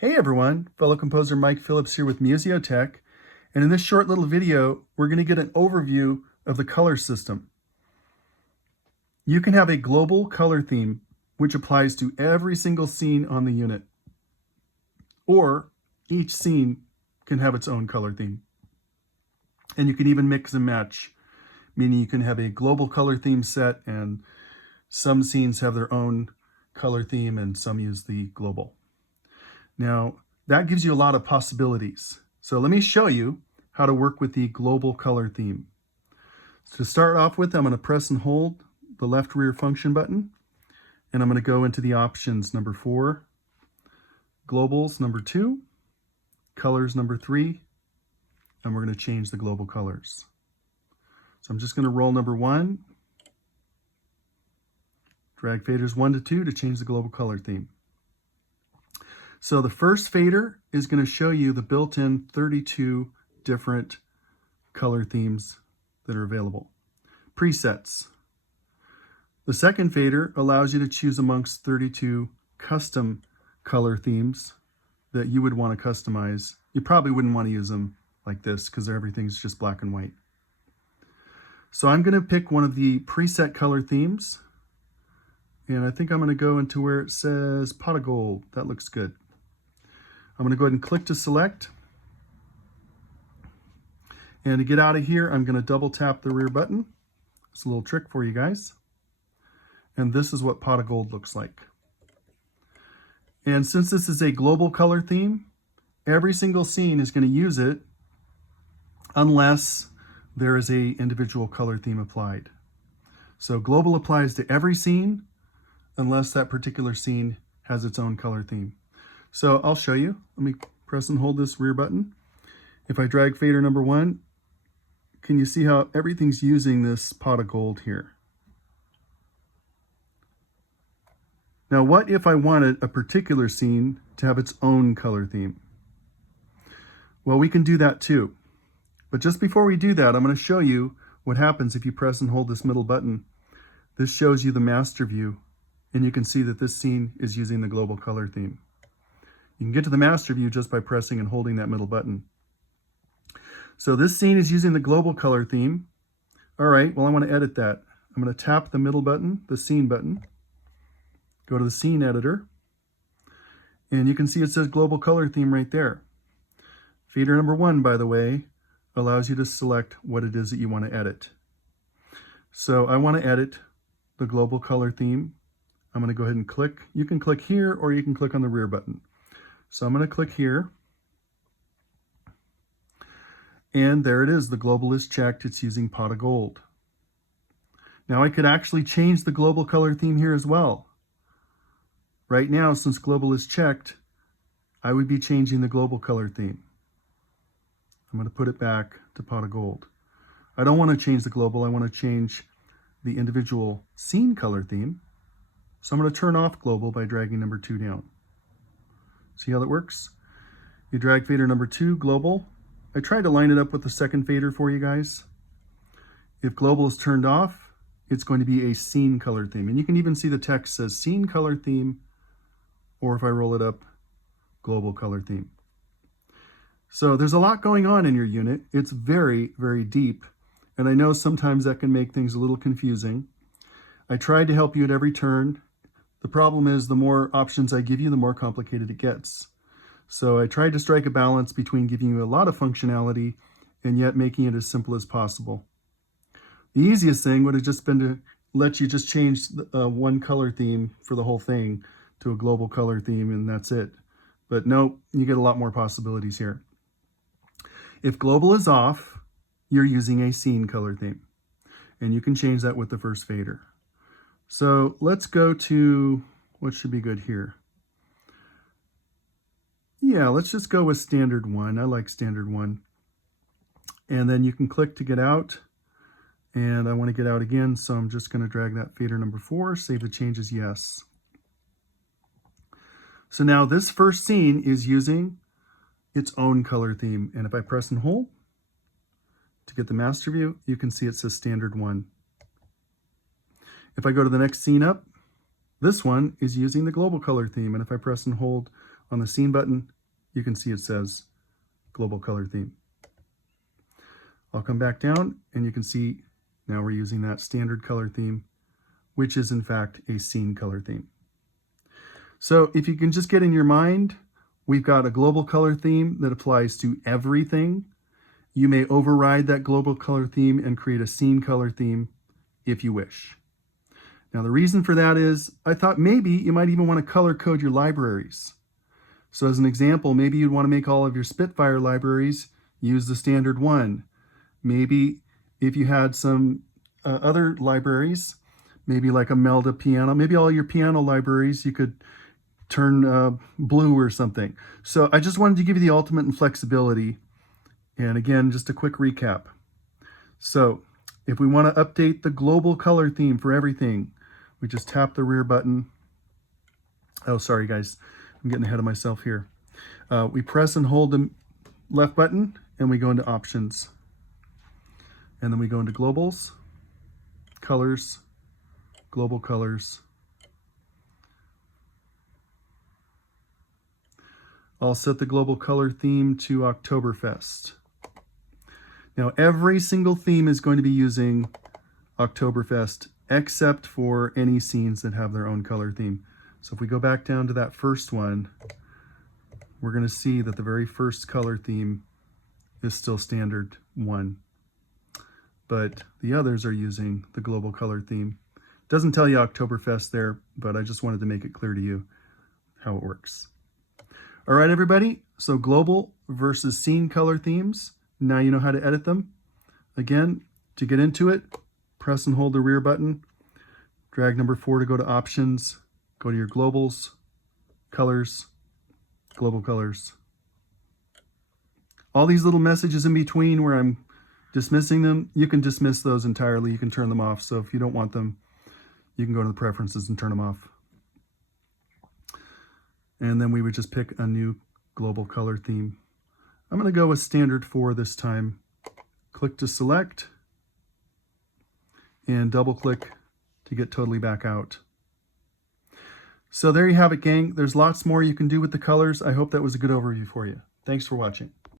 Hey everyone, fellow composer Mike Phillips here with Musiotech, and in this short little video, we're going to get an overview of the color system. You can have a global color theme, which applies to every single scene on the unit, or each scene can have its own color theme. And you can even mix and match, meaning you can have a global color theme set, and some scenes have their own color theme and some use the global. Now, that gives you a lot of possibilities. So let me show you how to work with the global color theme. So to start off with, I'm going to press and hold the left rear function button, and I'm going to go into the options number 4, globals number 2, colors number 3, and we're going to change the global colors. So I'm just going to roll number 1, drag faders 1 to 2 to change the global color theme. So the first fader is going to show you the built-in 32 different color themes that are available. Presets. The second fader allows you to choose amongst 32 custom color themes that you would want to customize. You probably wouldn't want to use them like this because everything's just black and white. So I'm going to pick one of the preset color themes, and I think I'm going to go into where it says pot of gold. That looks good. I'm going to go ahead and click to select. And to get out of here, I'm going to double tap the rear button. It's a little trick for you guys. And this is what pot of gold looks like. And since this is a global color theme, every single scene is going to use it unless there is an individual color theme applied. So global applies to every scene unless that particular scene has its own color theme. So I'll show you. Let me press and hold this rear button. If I drag fader number 1, can you see how everything's using this pot of gold here? Now, what if I wanted a particular scene to have its own color theme? Well, we can do that too. But just before we do that, I'm going to show you what happens if you press and hold this middle button. This shows you the master view, and you can see that this scene is using the global color theme. You can get to the master view just by pressing and holding that middle button. So this scene is using the global color theme. All right, well, I want to edit that. I'm going to tap the middle button, the scene button, go to the scene editor, and you can see it says global color theme right there. Fader number 1, by the way, allows you to select what it is that you want to edit. So I want to edit the global color theme. I'm going to go ahead and click. You can click here or you can click on the rear button. So I'm going to click here, and there it is. The global is checked. It's using pot of gold. Now I could actually change the global color theme here as well. Right now, since global is checked, I would be changing the global color theme. I'm going to put it back to pot of gold. I don't want to change the global. I want to change the individual scene color theme. So I'm going to turn off global by dragging number 2 down. See how that works? You drag fader number 2, global. I tried to line it up with the second fader for you guys. If global is turned off, it's going to be a scene color theme. And you can even see the text says scene color theme, or if I roll it up, global color theme. So there's a lot going on in your unit. It's very, very deep. And I know sometimes that can make things a little confusing. I tried to help you at every turn. The problem is the more options I give you, the more complicated it gets. So I tried to strike a balance between giving you a lot of functionality and yet making it as simple as possible. The easiest thing would have just been to let you just change one color theme for the whole thing to a global color theme, and that's it. But no, you get a lot more possibilities here. If global is off, you're using a scene color theme, and you can change that with the first fader. So let's go to what should be good here. Yeah, let's just go with standard 1. I like standard 1. And then you can click to get out. And I want to get out again, so I'm just going to drag that fader number 4, save the changes, yes. So now this first scene is using its own color theme. And if I press and hold to get the master view, you can see it says standard 1. If I go to the next scene up, this one is using the global color theme. And if I press and hold on the scene button, you can see it says global color theme. I'll come back down and you can see now we're using that standard color theme, which is in fact a scene color theme. So if you can just get in your mind, we've got a global color theme that applies to everything. You may override that global color theme and create a scene color theme if you wish. Now the reason for that is I thought maybe you might even want to color code your libraries. So as an example, maybe you'd want to make all of your Spitfire libraries use the standard one. Maybe if you had some other libraries, maybe like a Melda piano, maybe all your piano libraries you could turn blue or something. So I just wanted to give you the ultimate in flexibility. And again, just a quick recap. So if we want to update the global color theme for everything, we just tap the rear button. Oh, sorry guys, I'm getting ahead of myself here. We press and hold the left button and we go into options. And then we go into globals, colors, global colors. I'll set the global color theme to Oktoberfest. Now every single theme is going to be using Oktoberfest except for any scenes that have their own color theme. So if we go back down to that first one, we're going to see that the very first color theme is still standard 1. But the others are using the global color theme. Doesn't tell you Oktoberfest there, but I just wanted to make it clear to you how it works. All right, everybody, so global versus scene color themes. Now you know how to edit them. Again, to get into it, press and hold the rear button, drag number 4 to go to options, go to your globals, colors, global colors. All these little messages in between where I'm dismissing them, you can dismiss those entirely. You can turn them off. So if you don't want them, you can go to the preferences and turn them off. And then we would just pick a new global color theme. I'm going to go with standard 4 this time. Click to select and double click to get totally back out. So there you have it, gang. There's lots more you can do with the colors. I hope that was a good overview for you. Thanks for watching.